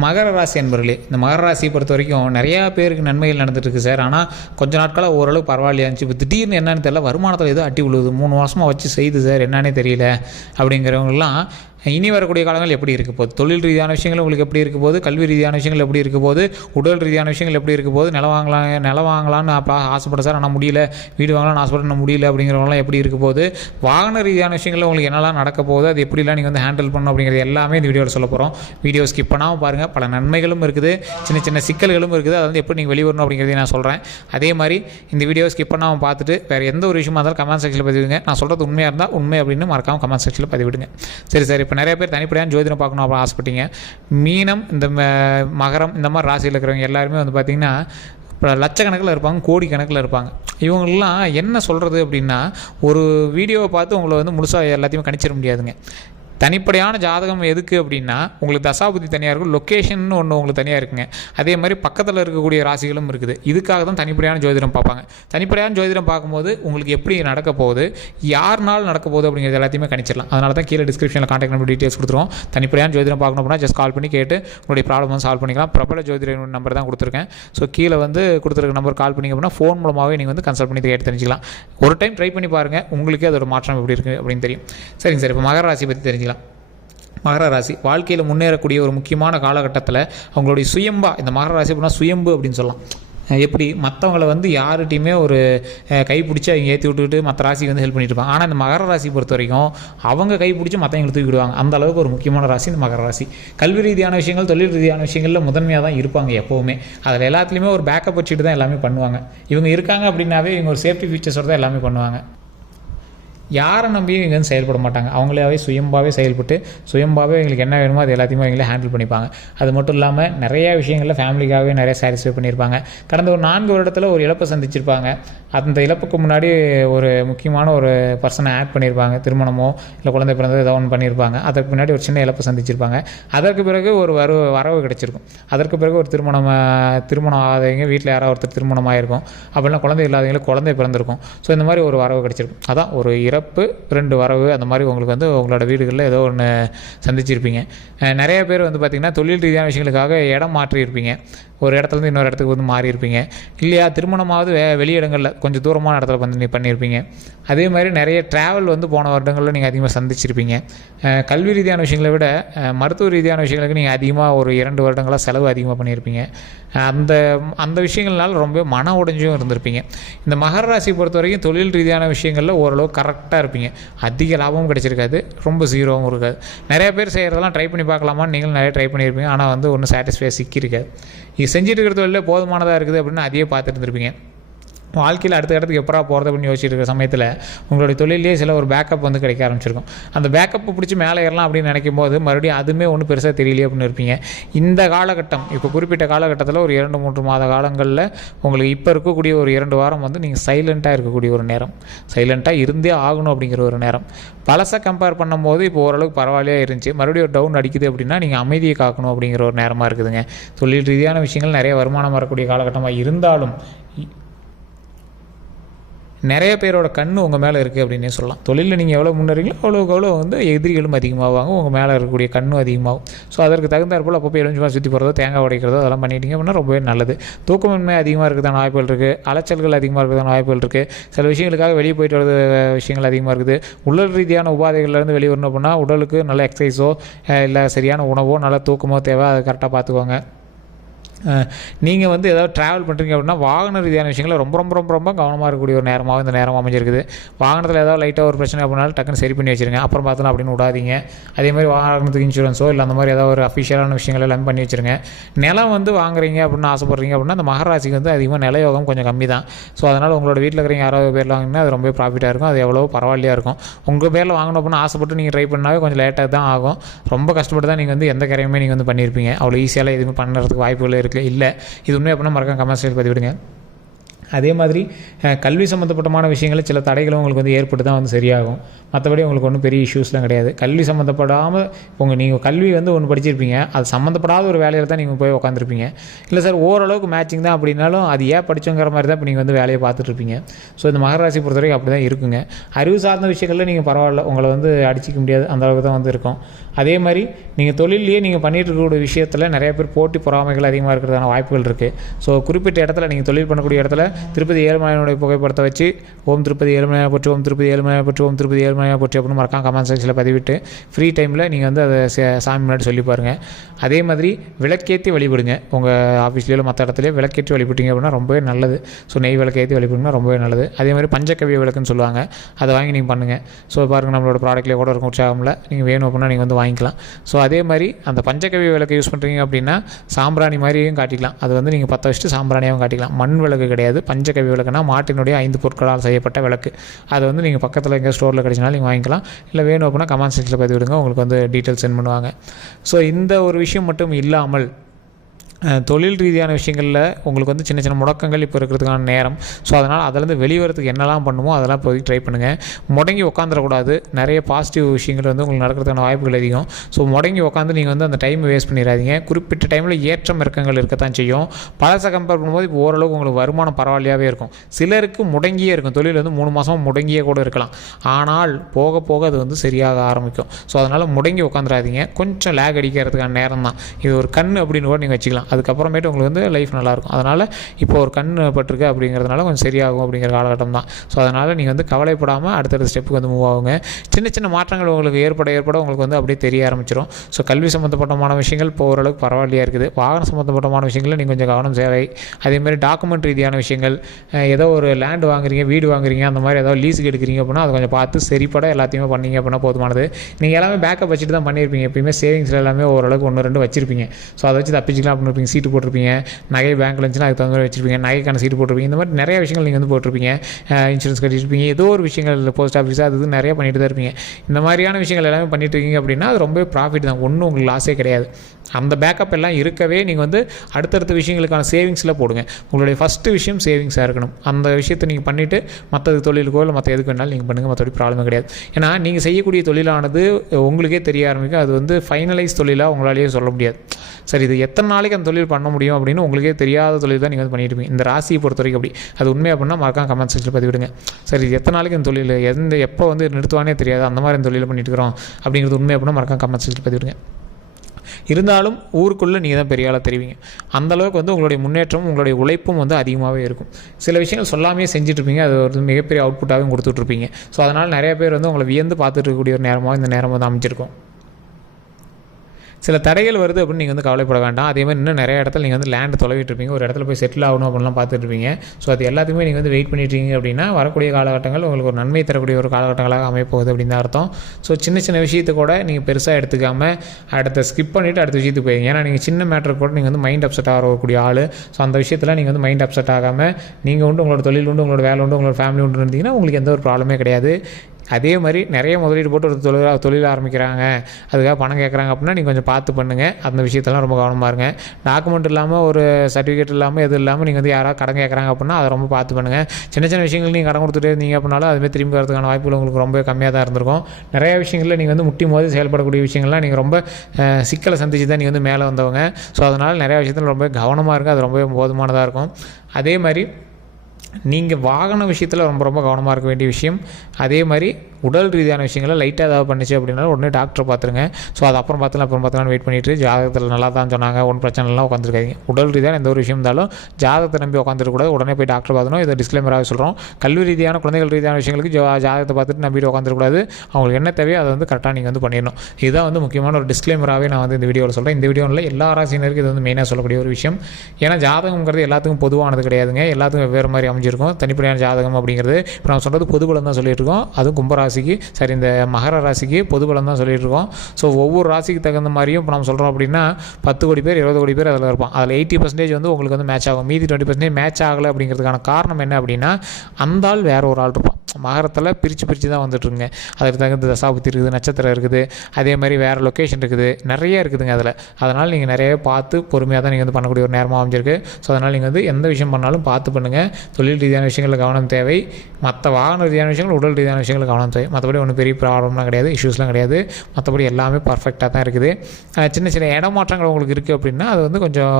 மகர ராசி அன்பர்களே, இந்த மகர ராசியை பொறுத்த வரைக்கும் நிறையா பேருக்கு நன்மைகள் நடந்துட்டுருக்கு சார். ஆனால் கொஞ்ச நாட்களாக ஓரளவு பரவாயில்லையா இருந்துச்சு. இப்போ திடீர்னு என்னன்னு தெரியல, வருமானத்தில் ஏதோ அட்டி விழுது. 3 மாதமாக வச்சு செய்யுது சார், என்னன்னே தெரியல அப்படிங்கிறவங்கலாம் இனி வரக்கூடிய காலங்கள் எப்படி இருக்க போகுது, தொழில் ரீதியான விஷயங்கள் உங்களுக்கு எப்படி இருக்க போகுது, கல்வி ரீதியான விஷயங்கள் எப்படி இருக்க போகுது, உடல் ரீதியான விஷயங்கள் எப்படி இருக்க போகுது, நிலம் வாங்கலான்னு ஆசைப்பட்ட சார் ஆனால் முடியல, வீடு வாங்கலாம்னு ஆசைப்பட்ட முடியல அப்படிங்கிறவங்களாம் எப்படி இருக்க போகுது, வாகன ரீதியான விஷயங்கள் உங்களுக்கு என்னெல்லாம் நடக்க போகுது, அது எப்படிலாம் நீங்கள் வந்து ஹேண்டில் பண்ணணும் அப்படிங்கிறது எல்லாமே இந்த வீடியோவில் சொல்ல போகிறோம். வீடியோ ஸ்கிப் பண்ணாமல் பாருங்கள். பல நன்மைகளும் இருக்குது, சின்ன சின்ன சிக்கல்களும் இருக்குது. அதை வந்து எப்படி நீங்கள் வெளிவரணும் அப்படிங்கிறதையும் நான் சொல்கிறேன். அதே மாதிரி இந்த வீடியோ ஸ்கிப் பண்ணாமல் பார்த்துட்டு வேறு எந்த ஒரு விஷயமா இருந்தாலும் கமெண்ட் செக்ஷனில் பதிவிடுங்க. நான் சொல்கிறது உண்மையாக இருந்தால் உண்மை அப்படின்னு மறக்காமல் கமெண்ட் செக்ஷனில் பதிவிடுங்க. சரி சார், இப்போ நிறைய பேர் தனிப்படையான ஜோதிடம் பார்க்கணும் அப்படின்னு ஆசைப்பட்டீங்க. மீனம், இந்த மகரம், இந்த மாதிரி ராசியில் இருக்கிறவங்க எல்லாருமே வந்து பார்த்திங்கன்னா லட்சக்கணக்கில் இருப்பாங்க, கோடி கணக்கில் இருப்பாங்க. இவங்களெலாம் என்ன சொல்கிறது அப்படின்னா, ஒரு வீடியோவை பார்த்து உங்களை வந்து முழுசாக எல்லாத்தையுமே கணிச்சிட முடியாதுங்க. தனிப்படையான ஜாதகம் எதுக்கு அப்படின்னா, உங்களுக்கு தசாபுத்தி தனியாக இருக்கும், லொக்கேஷன் ஒன்று உங்களுக்கு தனியாக இருக்குங்க. அதே மாதிரி பக்கத்தில் இருக்கக்கூடிய ராசிகளும் இருக்குது. இதுக்காக தான் தனிப்படையான ஜோதிடம் பார்ப்பாங்க. தனிப்படையான ஜோதிடம் பார்க்கும்போது உங்களுக்கு எப்படி நடக்க போகுது, யாருனாலும் நடக்க போகுது அப்படிங்கிறது எல்லாத்தையுமே கணிச்சிடலாம். அதனால தான் கீழே டிஸ்கிரிப்ஷனில் கான்டாக்ட் நம்பர் டீட்டெயில்ஸ் கொடுத்துருவோம். தனிப்படையான ஜோதிடம் பார்க்கணும் அப்படின்னா ஜஸ்ட் கால் பண்ணி கேட்டு உங்களுடைய ப்ராப்ளம் வந்து சால்வ் பண்ணிக்கலாம். பிரபல ஜோதிட நம்பர் தான் கொடுத்துருக்கேன். ஸோ கீழே வந்து கொடுத்துருக்க நம்பர் கால் பண்ணிங்க அப்படின்னா ஃபோன் மூலமாகவே நீங்கள் வந்து கன்சல்ட் பண்ணி கேட்டு தெரிஞ்சிக்கலாம். ஒரு டைம் ட்ரை பண்ணி பாருங்கள், உங்களுக்கே அதோட மாற்றம் எப்படி இருக்குது அப்படின்னு தெரியும். சரிங்க சார், இப்போ மகர ராசி பற்றி தெரிஞ்சிக்கலாம். மகர ராசி வாழ்க்கையில் முன்னேறக்கூடிய ஒரு முக்கியமான காலகட்டத்தில் அவங்களுடைய சுயம்பா, இந்த மகர ராசி அப்படின்னா சுயம்பு அப்படின்னு சொல்லலாம். எப்படி மற்றவங்களை வந்து யார்கிட்டையுமே ஒரு கை பிடிச்சி அவங்க ஏற்றி விட்டுக்கிட்டு மற்ற ராசிக்கு வந்து ஹெல்ப் பண்ணிட்டு இருப்பாங்க. ஆனால் இந்த மகர ராசி பொறுத்த வரைக்கும் அவங்க கை பிடிச்சி மற்றவங்களை தூக்கி விடுவாங்க. அந்த அளவுக்கு ஒரு முக்கியமான ராசி இந்த மகர ராசி. கல்வி ரீதியான விஷயங்கள், தொழில் ரீதியான விஷயங்களில் முதன்மையாக தான் இருப்பாங்க எப்போவுமே. அதில் எல்லாத்துலேயுமே ஒரு பேக்கப் வச்சுட்டு தான் எல்லாமே பண்ணுவாங்க. இவங்க இருக்காங்க அப்படின்னாவே இவங்க ஒரு சேஃப்டி ஃபீச்சர்ஸோடு தான் எல்லாமே பண்ணுவாங்க. யாரை நம்பியும் இங்கே வந்து செயல்பட மாட்டாங்க. அவங்களாவே சுயம்பாகவே செயல்பட்டு சுயம்பாகவே எங்களுக்கு என்ன வேணுமோ அது எல்லாத்தையுமே அவங்களே ஹேண்டில் பண்ணிப்பாங்க. அது மட்டும் இல்லாமல் நிறையா விஷயங்களில் ஃபேமிலிக்காகவே நிறைய சாட்டிஸ்ஃபை பண்ணியிருப்பாங்க. கடந்த ஒரு 4 வருடத்தில் ஒரு இழப்பை சந்திச்சிருப்பாங்க. அந்த இழப்புக்கு முன்னாடி ஒரு முக்கியமான ஒரு பர்சனை ஆட் பண்ணியிருப்பாங்க. திருமணமோ இல்லை குழந்தை பிறந்தது ஏதோ ஒன்று பண்ணியிருப்பாங்க. அதற்கு முன்னாடி ஒரு சின்ன இழப்பை சந்திச்சிருப்பாங்க. அதற்கு பிறகு ஒரு வரவு கிடச்சிருக்கும். அதற்கு பிறகு ஒரு திருமணம் ஆகாதவங்க வீட்டில் யாராவது ஒருத்தர் திருமணம் ஆகிருக்கும். அப்படின்னா குழந்தை இல்லாதவங்களுக்கு குழந்தை பிறந்திருக்கும். ஸோ இந்த மாதிரி ஒரு வரவு கிடச்சிருக்கும். அதான் ஒரு 2 வரவு அந்த மாதிரி உங்களுக்கு வந்து உங்களோட வீடுகளில் ஏதோ ஒன்று சந்திச்சிருப்பீங்க. நிறைய பேர் வந்து பார்த்திங்கன்னா தொழில் ரீதியான விஷயங்களுக்காக இடம் மாற்றியிருப்பீங்க. ஒரு இடத்துலேருந்து இன்னொரு இடத்துக்கு வந்து மாறி இருப்பீங்க. இல்லையா திருமணமாவது வெளி இடங்களில் கொஞ்சம் தூரமான இடத்துல வந்து பண்ணியிருப்பீங்க. அதே மாதிரி நிறைய ட்ராவல் வந்து போன வருடங்களில் நீங்கள் அதிகமாக சந்திச்சிருப்பீங்க. கல்வி ரீதியான விஷயங்களை விட மருத்துவ ரீதியான விஷயங்களுக்கு நீங்கள் அதிகமாக ஒரு 2 வருடங்களாக செலவு அதிகமாக பண்ணியிருப்பீங்க. அந்த விஷயங்கள்னால ரொம்ப மன உடைஞ்சும் இருந்திருப்பீங்க. இந்த மகர ராசி பொறுத்த வரைக்கும் தொழில் ரீதியான விஷயங்களில் ஓரளவு கரெக்டாக இருப்பீங்க. அதிக லாபமும் கிடைச்சிருக்காது, ரொம்ப ஜீரோவும் இருக்காது. நிறைய பேர் செய்கிறதெல்லாம் ட்ரை பண்ணி பார்க்கலாமான்னு நீங்களும் நிறைய ட்ரை பண்ணியிருப்பீங்க. ஆனால் வந்து ஒன்றும் சாட்டிஸ்ஃபை சிக்கியிருக்காது. இது செஞ்சுட்டு இருக்கிற தொழிலே போதுமானதாக இருக்குது அப்படின்னு அதையே பார்த்துட்டு இருந்திருப்பீங்க. வாழ்க்கையில் அடுத்த இடத்துக்கு எப்படா போகிறது அப்படின்னு யோசிச்சுட்டு இருக்கிற சமயத்தில் உங்களுடைய தொழிலே சில ஒரு பேக்கப் வந்து கிடைக்க ஆரம்பிச்சிருக்கும். அந்த பேக்கப்பை பிடிச்சி மேலே ஏறலாம் அப்படின்னு நினைக்கும் போது மறுபடியும் அதுவுமே ஒன்றும் பெருசாக தெரியலையே அப்படின்னு இருப்பீங்க. இந்த காலகட்டம், இப்போ குறிப்பிட்ட காலகட்டத்தில் ஒரு 2-3 மாத காலங்களில் உங்களுக்கு இப்போ இருக்கக்கூடிய ஒரு 2 வாரம் வந்து நீங்கள் சைலண்ட்டாக இருக்கக்கூடிய ஒரு நேரம், சைலண்ட்டாக இருந்தே ஆகணும் அப்படிங்கிற ஒரு நேரம். பழசை கம்பேர் பண்ணும்போது இப்போ ஓரளவுக்கு பரவாயில்லையாக இருந்துச்சு. மறுபடியும் ஒரு டவுன் அடிக்குது அப்படின்னா நீங்கள் அமைதியை காக்கணும் அப்படிங்கிற ஒரு நேரமாக இருக்குதுங்க. தொழில் ரீதியான விஷயங்கள் நிறைய வருமானம் வரக்கூடிய காலகட்டமாக இருந்தாலும் நிறைய பேரோட கண் உங்கள் மேலே இருக்குது அப்படின்னே சொல்லலாம். தொழிலில் நீங்கள் எவ்வளோ முன்னேறீங்களோ அவ்வளோ வந்து எதிரிகளும் அதிகமாகுவாங்க, உங்கள் மேலே இருக்கக்கூடிய கண்ணும் அதிகமாகும். ஸோ அதற்கு தகுந்தாற்போல் அப்பப்போ எலுமிச்சை சுற்றி போகிறதோ தேங்காய் உடைக்கிறதோ அதெல்லாம் பண்ணிட்டீங்க அப்படின்னா ரொம்பவே நல்லது. தூக்கமின்மை அதிகமாக இருக்கிறதான வாய்ப்புகள் இருக்குது, அலைச்சல்கள் அதிகமாக இருக்கிறதான வாய்ப்புகள் இருக்குது. சில விஷயங்களுக்காக வெளியே போயிட்டு வரது விஷயங்கள் அதிகமாக இருக்குது. உடல் ரீதியான உபாதைகள்லேருந்து வெளியே வரணும் அப்படின்னா உடலுக்கு நல்ல எக்ஸசைஸோ இல்லை சரியான உணவோ நல்ல தூக்கமோ தேவை, அதை கரெக்டாக பார்த்துக்கோங்க. நீங்கள் வந்து ஏதாவது ட்ராவல் பண்ணுறீங்க அப்படின்னா வாகன ரீதியான விஷயங்களில் ரொம்ப ரொம்ப ரொம்ப ரொம்ப கவனமாக இருக்கக்கூடிய ஒரு நேரமாக இந்த நேரம் அமைஞ்சிருக்குது. வாகனத்தில் ஏதாவது லைட்டாக ஒரு பிரச்சனை அப்படின்னாலும் டக்குன்னு சரி பண்ணி வச்சுருங்க, அப்புறம் பார்த்தலாம் அப்படின்னு விடாதீங்க. அதே மாதிரி வாகனத்துக்கு இன்சூரன்ஸோ இல்லை அந்த மாதிரி ஏதாவது ஒரு அஃபிஷியலான விஷயங்கள் எல்லாமே பண்ணி வச்சுருங்க. நிலம் வந்து வாங்குறீங்க அப்படின்னு ஆசைப்பட்றீங்க அப்படின்னா அந்த மகராசிக்கு வந்து அதிகமாக நில யோகம் கொஞ்சம் கம்மி தான். ஸோ அதனால் உங்களோட வீட்டில் இருக்கிறவங்க யாராவது பேரில் வாங்கினா அது ரொம்ப ப்ராஃபிட்டாக இருக்கும், அது எவ்வளோ பரவாயில்லையாக இருக்கும். உங்கள் பேரில் வாங்கணும் அப்படின்னு ஆசைப்பட்டு நீங்கள் ட்ரை பண்ணாவே கொஞ்சம் லேட்டாக தான் ஆகும். ரொம்ப கஷ்டப்பட்டு தான் நீங்கள் வந்து எந்த கரையுமே நீங்கள் வந்து பண்ணியிருப்பீங்க. அவ்வளோ ஈஸியால் எதுவுமே பண்ணுறதுக்கு வாய்ப்புகள் இருக்குது இல்லை. இது உண்மையாக அப்படின்னா மறக்காம கமெண்ட் செக்ஷனில் பதிவிடுங்க. அதே மாதிரி கல்வி சம்மந்தப்பட்டமான விஷயங்களில் சில தடைகளும் உங்களுக்கு வந்து ஏற்பட்டு தான் வந்து சரியாகும். மற்றபடி உங்களுக்கு ஒன்றும் பெரிய இஷ்யூஸ்லாம் கிடையாது. கல்வி சம்மந்தப்படாமல் நீங்கள் கல்வி வந்து ஒன்று படிச்சிருப்பீங்க, அது சம்மந்தப்படாத ஒரு வேலையில் தான் நீங்கள் போய் உட்காந்துருப்பீங்க. இல்லை சார் ஓரளவுக்கு மேட்சிங் தான் அப்படின்னாலும் அது ஏன் படித்தோங்கிற மாதிரி தான் இப்போ நீங்கள் வந்து வேலையை பார்த்துட்ருப்பீங்க. ஸோ இந்த மகர ராசி பொறுத்த வரைக்கும் அப்படி தான் இருக்குங்க. அறிவு சார்ந்த விஷயங்களில் நீங்கள் பரவாயில்ல, உங்களை வந்து அடிச்சிக்க முடியாது, அந்த அளவுக்கு தான் வந்து இருக்கும். அதே மாதிரி நீங்கள் தொழிலையே நீங்கள் பண்ணிகிட்டு இருக்கக்கூடிய விஷயத்தில் நிறைய பேர் போட்டி பொறாமைகள் அதிகமாக இருக்கிறதான வாய்ப்புகள் இருக்குது. ஸோ குறிப்பிட்ட இடத்துல நீங்கள் தொழில் பண்ணக்கூடிய இடத்துல திருப்பதி ஏழுமலையானுடைய புகைப்படத்தை வச்சு ஓம் திருப்பதி ஏழுமலையா போற்றி, ஓம் திருப்பதி ஏழுமலையா போற்றி, ஓம் திருப்பதி ஏழுமலையா போற்றி அப்படின்னு மறக்காம கமெண்ட் செக்ஷனில் பதிவிட்டு ஃப்ரீ டைமில் நீங்கள் வந்து அதை சாமி முன்னாடி சொல்லி பாருங்கள். அதே மாதிரி விளக்கேற்றி வழிபடுங்க. உங்கள் ஆஃபீஸ்லேயோ மற்ற இடத்துலையோ விளக்கேற்றி வழிபட்டீங்க அப்படின்னா ரொம்பவே நல்லது. ஸோ நெய் விளக்கேற்றி வழிபடுங்கன்னா ரொம்பவே நல்லது. அதே மாதிரி பஞ்சகவிய விளக்குன்னு சொல்லுவாங்க, அதை வாங்கி நீங்கள் பண்ணுங்கள். ஸோ பாருங்கள், நம்மளோட ப்ராடக்ட்லேயே கூட இருக்கும் உற்சாகமில், நீங்கள் வேணும் அப்படின்னா நீங்கள் வந்து வாங்கிக்கலாம். ஸோ அதே மாதிரி அந்த பஞ்சகவிய விளக்கை யூஸ் பண்ணுறீங்க அப்படின்னா சாம்பிராணி மாதிரியும் காட்டிக்கலாம். அது வந்து நீங்கள் பற்ற வச்சுட்டு சாம்பிராணியாகவும் காட்டிக்கலாம். மண் விளக்கு கிடையாது. பஞ்சகவிய விளக்குனா மாட்டினுடைய 5 பொருட்களால் செய்யப்பட்ட விளக்கு. அதை வந்து நீங்கள் பக்கத்தில் எங்கே ஸ்டோரில் கிடைச்சினாலும் நீங்கள் வாங்கிக்கலாம். இல்லை வேணும் அப்படின்னா கமெண்ட் செக்ஷனில் பதிவிடுங்க, உங்களுக்கு வந்து டீட்டெயில்ஸ் சென்ட் பண்ணுவாங்க. ஸோ இந்த ஒரு விஷயம் மட்டும் இல்லாமல் தொழில் ரீதியான விஷயங்களில் உங்களுக்கு வந்து சின்ன சின்ன முடக்கங்கள் இப்போ இருக்கிறதுக்கான நேரம். ஸோ அதனால் அதிலேருந்து வெளிவரத்துக்கு என்னெல்லாம் பண்ணுமோ அதெல்லாம் போய் ட்ரை பண்ணுங்கள். முடங்கி உட்காந்துடக்கூடாது. நிறைய பாசிட்டிவ் விஷயங்கள் வந்து உங்களுக்கு நடக்கிறதுக்கான வாய்ப்புகள் அதிகம். ஸோ முடங்கி உட்காந்து நீங்கள் வந்து அந்த டைமை வேஸ்ட் பண்ணிடாதீங்க. குறிப்பிட்ட டைமில் ஏற்றம் இறக்கங்கள் இருக்கத்தான் செய்யும். பழசை கம்பேர் பண்ணும்போது இப்போ ஓரளவுக்கு உங்களுக்கு வருமானம் பரவாயில்லையாகவே இருக்கும். சிலருக்கு முடங்கியே இருக்கும். தொழில் வந்து 3 மாதம் முடங்கியே கூட இருக்கலாம். ஆனால் போக போக அது வந்து சரியாக ஆரம்பிக்கும். ஸோ அதனால் முடங்கி உட்காந்துடாதீங்க. கொஞ்சம் லேக் அடிக்கிறதுக்கான நேரம் தான் இது. ஒரு கண் அப்படின்னு கூட நீங்கள் வச்சுக்கலாம். அதுக்கப்புறமேட்டு உங்களுக்கு வந்து லைஃப் நல்லாயிருக்கும். அதனால் இப்போ ஒரு கண் பட்டிருக்கு அப்படிங்கிறதுனால கொஞ்சம் சரியாகும் அப்படிங்கிற காலகட்டம் தான். ஸோ அதனால் நீங்கள் வந்து கவலைப்படாமல் அடுத்தடுத்த ஸ்டெப்புக்கு வந்து மூவ் ஆகுங்க. சின்ன சின்ன மாற்றங்கள் உங்களுக்கு ஏற்பட உங்களுக்கு வந்து அப்படியே தெரிய ஆரம்பிச்சிடும். ஸோ கல்வி சம்மந்தப்பட்டமான விஷயங்கள் இப்போ ஓரளவுக்கு பரவாயில்லையாக இருக்குது. வாகனம் சம்மந்தப்பட்டமான விஷயங்களில் நீங்கள் கொஞ்சம் கவனம் தேவை. அதேமாதிரி டாக்குமெண்ட் ரீதியான விஷயங்கள், ஏதோ ஒரு லேண்டு வாங்குறீங்க, வீடு வாங்குறீங்க, அந்த மாதிரி ஏதோ லீஸுக்கு எடுக்கிறீங்க அப்படின்னா அதை கொஞ்சம் பார்த்து சரிப்பட எல்லாத்தையுமே பண்ணிங்க அப்படின்னா போதுமானது. நீங்கள் எல்லாமே பேக்கப் வச்சுட்டு தான் பண்ணியிருப்பீங்க. எப்பயுமே சேவிங்ஸில் எல்லாமே ஓரளவுக்கு 1-2 வச்சிருப்பீங்க. ஸோ அதை வச்சு தப்பிச்சிக்கலாம் அப்படின்னு சீட்டு போட்டிருப்பீங்க. நகை பேங்க்கில் இருந்துச்சுன்னா அதுக்கு தகுந்த மாதிரி வச்சுருப்பீங்க. நகைக்கான சீட்டு போட்டிருப்பீங்க. இந்த மாதிரி நிறைய விஷயங்கள் நீங்கள் வந்து போட்டிருப்பீங்க. இன்சூரன்ஸ் கட்டியிருப்பீங்க. ஏதோ ஒரு விஷயங்கள் போஸ்ட் ஆஃபீஸ் அது நிறைய பண்ணிட்டு தான் இருப்பீங்க. இந்த மாதிரியான விஷயங்கள் எல்லாமே பண்ணிட்டு இருக்கீங்க அப்படின்னா அது ரொம்ப ப்ராஃபிட் தான். ஒன்றும் உங்களுக்கு லாஸே கிடையாது. அந்த பேக்கப் எல்லாம் இருக்கவே நீங்கள் வந்து அடுத்தடுத்த விஷயங்களுக்கான சேவிங்ஸில் போடுங்க. உங்களுடைய ஃபஸ்ட்டு விஷயம் சேவிங்ஸாக இருக்கணும். அந்த விஷயத்தை நீங்கள் பண்ணிவிட்டு மற்றது தொழிலுக்கோ இல்லை மற்ற எதுக்கு வேணாலும் நீங்கள் பண்ணுங்கள். மற்றபடி ப்ராப்ளமே கிடையாது. ஏன்னா நீங்கள் செய்யக்கூடிய தொழிலானது உங்களுக்கே தெரிய ஆரம்பிக்கும். அது வந்து ஃபைனலைஸ் தொழிலாக உங்களாலேயே சொல்ல முடியாது. சரி, இது எத்தனை நாளைக்கு அந்த தொழில் பண்ண முடியும் அப்படின்னு உங்களுக்கே தெரியாத தொழில் தான் நீங்கள் வந்து பண்ணிட்டு இருப்பீங்க. இந்த ராசியை பொறுத்த வரைக்கும் அப்படி. அது உண்மையாக அப்படின்னா மறக்காம கமெண்ட் செக்ஷனில் பதிவிடுங்க. சரி, இது எத்தனை நாளைக்கு இந்த தொழில் எப்போ வந்து நிறுத்துவானே தெரியாது, அந்த மாதிரி இந்த தொழில் பண்ணிட்டு இருக்கிறோம் அப்படிங்கிறது உண்மையாக அப்படின்னா மறக்காம கமெண்ட் செக்ஷனில் பதிவிடுங்க. இருந்தாலும் ஊருக்குள்ளே நீங்கள் தான் பெரிய ஆளாக தெரிவிங்க. அந்தளவுக்கு வந்து உங்களுடைய முன்னேற்றமும் உங்களுடைய உழைப்பும் வந்து அதிகமாகவே இருக்கும். சில விஷயங்கள் சொல்லாமே செஞ்சுட்ருப்பீங்க. அது ஒரு மிகப்பெரிய அவுட்புட்டாகவும் கொடுத்துட்ருப்பீங்க. ஸோ அதனால் நிறைய பேர் வந்து உங்களை வியந்து பார்த்துட்டு இருக்கக்கூடிய ஒரு நேரமாக இந்த நேரம் வந்து அமைச்சிருக்கும். சில தடைகள் வருது அப்படின்னு நீங்கள் வந்து கவலைப்பட வேண்டாம். அதே மாதிரி இன்னும் நிறைய இடத்துல நீங்கள் வந்து லேண்ட் தொலைவிட்டு இருப்பீங்க. ஒரு இடத்துல போய் செட்டில் ஆகணும் அப்படின்லாம் பார்த்துட்டு இருப்பீங்க. ஸோ அது எல்லாத்துக்குமே நீங்கள் வந்து வெயிட் பண்ணிட்டீங்க அப்படின்னா வரக்கூடிய காலகட்டங்கள் உங்களுக்கு ஒரு நன்மை தரக்கூடிய ஒரு காலகட்டங்களாக அமைப்போகுது அப்படின்னு தான் அர்த்தம். ஸோ சின்ன சின்ன விஷயத்தை கூட நீங்கள் பெருசாக எடுத்துக்காமல் அடுத்த ஸ்கிப் பண்ணிவிட்டு அடுத்த விஷயத்துக்கு போயிருங்க. ஏன்னா நீங்கள் சின்ன மேட்டருக்கு கூட நீங்கள் வந்து மைண்ட் அப்செட் ஆகக்கூடிய ஆள். ஸோ அந்த விஷயத்தில் நீங்கள் வந்து மைண்ட் அப்செட் ஆகாமல் நீங்கள் உண்டு, உங்களோட தொழில் உண்டு, உங்களோட வேலை உண்டு, உங்களோட ஃபேமிலி உண்டு இருந்தீங்கன்னா உங்களுக்கு எந்த ஒரு ப்ராப்ளமே கிடையாது. அதே மாதிரி நிறைய முதலீடு போட்டு ஒரு தொழில் ஆரம்பிக்கிறாங்க, அதுக்காக பணம் கேட்குறாங்க அப்படின்னா நீங்கள் கொஞ்சம் பார்த்து பண்ணுங்கள். அந்த விஷயத்தெல்லாம் ரொம்ப கவனமாக இருங்க. டாக்குமெண்ட் இல்லாமல் ஒரு சர்டிஃபிகேட் இல்லாமல் எது இல்லாமல் நீங்கள் வந்து யாராவது கடன் கேட்குறாங்க அப்படின்னா அதை ரொம்ப பார்த்து பண்ணுங்கள். சின்ன சின்ன விஷயங்கள் நீங்கள் கடன் கொடுத்துட்டே இருந்தீங்க அப்படின்னாலும் அதுமாதிரி திரும்பி வரதுக்கான வாய்ப்புகள் உங்களுக்கு ரொம்ப கம்மியாக தான் இருந்திருக்கும். நிறைய விஷயங்களில் நீங்கள் வந்து முட்டி மோதி செயல்படக்கூடிய விஷயங்கள்லாம் நீங்கள் ரொம்ப சிக்கலை சந்திச்சு தான் நீங்கள் வந்து மேலே வந்தவங்க. ஸோ அதனால் நிறைய விஷயத்தில் ரொம்ப கவனமாக இருக்குது. அது ரொம்ப போதுமானதாக இருக்கும். அதே மாதிரி நீங்கள் வாகன விஷயத்தில் ரொம்ப ரொம்ப கவனமாக இருக்க வேண்டிய விஷயம். அதே மாதிரி உடல் ரீதியான விஷயங்களை லைட்டாக ஏதாவது பண்ணிச்சு அப்படின்னா உடனே டாக்டரை பார்த்துருங்க. ஸோ அது அப்புறம் பார்த்துலாம் வெயிட் பண்ணிவிட்டு ஜாதகத்தில் நல்லா தான் சொன்னாங்க, ஒன்றும் பிரச்சனைலாம் உட்காந்துருக்காங்க. உடல் ரீதியான எந்த ஒரு விஷயம் இருந்தாலும் ஜாதகத்தை நம்பி உட்காந்துருக்கூடாது. உடனே போய் டாக்டர் பார்க்கணும். இதை டிஸ்க்ளைமராக சொல்கிறோம். கல்வி ரீதியான குழந்தைகள் ரீதியான விஷயங்களுக்கு ஜாதகத்தை பார்த்துட்டு நம்பிட்டு உட்காந்துருக்கூடாது. அவங்களுக்கு என்ன தேவையோ அதை வந்து கரெக்டாக நீங்கள் வந்து பண்ணிடணும். இதுதான் வந்து முக்கியமான ஒரு டிஸ்க்ளைமராகவே நான் வந்து இந்த வீடியோவில் சொல்கிறேன். இந்த வீடியோவில் எல்லா ராசினருக்கு இது வந்து மெயினாக சொல்லக்கூடிய ஒரு விஷயம். ஏன்னா ஜாதகங்கிறது எல்லாத்துக்கும் பொதுவானது கிடையாதுங்க. எல்லாத்துக்கும் வேறு மாதிரி அமைஞ்சிருக்கும். தனிப்படையான ஜாதகம் அப்படிங்கிறது இப்போ நம்ம சொல்கிறது பொதுபலம் தான் சொல்லிட்டு இருக்கோம். அதுவும் கும்பராசிக்கு, சரி இந்த மகர ராசிக்கு பொதுபலம் தான் சொல்லிட்டு இருக்கோம். ஸோ ஒவ்வொரு ராசிக்கு தகுந்த மாதிரியும் இப்போ நம்ம சொல்கிறோம் அப்படின்னா 10 கோடி பேர் 20 கோடி பேர் அதில் இருப்பான். அதில் 80% வந்து உங்களுக்கு வந்து மேட்ச் ஆகும். மீதி 20% மேட்ச் ஆகலை. அப்படிங்கிறதுக்கான காரணம் என்ன அப்படின்னா அந்த ஆள் வேறு ஒரு ஆள் இருப்பான். மகரத்தில் பிரித்து தான் வந்துட்டுருங்க. அதுக்கு தகுந்த தசாபுத்தி இருக்குது, நட்சத்திரம் இருக்குது, அதே மாதிரி வேறு லொக்கேஷன் இருக்குது, நிறைய இருக்குதுங்க அதில். அதனால் நீங்கள் நிறைய பார்த்து பொறுமையாக தான் நீங்கள் வந்து பண்ணக்கூடிய ஒரு நேரமாக அமைஞ்சிருக்கு. ஸோ அதனால் நீங்கள் வந்து எந்த விஷயம் பண்ணாலும் பார்த்து பண்ணுங்கள். தொழில் தொழில் ரீதியான விஷயங்களில் கவனம் தேவை. மற்ற வாகன ரீதியான விஷயங்கள், உடல் ரீதியான விஷயங்கள் கவனம் தேவை. மற்றபடி ஒன்றும் பெரிய ப்ராப்ளம்லாம் கிடையாது, இஷ்யூஸ்லாம் கிடையாது. மற்றபடி எல்லாமே பர்ஃபெக்டாக தான் இருக்குது. சின்ன சின்ன இடமாற்றங்கள் உங்களுக்கு இருக்குது அப்படின்னா அது வந்து கொஞ்சம்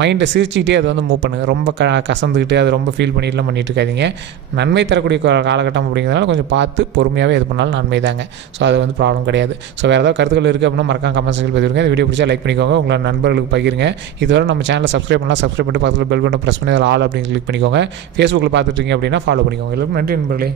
மைண்டை சிரிச்சுக்கிட்டே அதை வந்து மூவ் பண்ணுங்கள். ரொம்ப கசந்துக்கிட்டு அது ரொம்ப ஃபீல் பண்ணிட்டுலாம் பண்ணிட்டு இருக்காதிங்க. நன்மை தரக்கூடிய காலகட்டம் அப்படிங்கிறதுனால கொஞ்சம் பார்த்து பொறுமையாகவே இது பண்ணாலும் நன்மை தாங்க. ஸோ அது வந்து ப்ராப்ளம் கிடையாது. ஸோ வேறு ஏதாவது கருத்துக்கள் இருக்குது அப்படின்னா மறக்காம கமெண்ட் செக்ஷனில் பதிவிடுங்க. இந்த வீடியோ பிடிச்சா லைக் பண்ணிக்கோங்க, உங்களோட நண்பர்களுக்கு பகிருங்க. இதுவரை நம்ம சேனலை சப்ஸ்கிரைப் பண்ணிட்டு பக்கத்தில் பெல் பட்டன் ப்ரெஸ் பண்ணி அதில் ஆல் அப்படின்னு கிளிக் பண்ணிக்கோங்க. ஃபேஸ்புக்கில் பார்த்துட்டு இருக்கீங்க அப்படின்னா ஃபாலோ பண்ணிக்கோங்க. எல்லாருக்கும் நன்றி நண்பர்களே.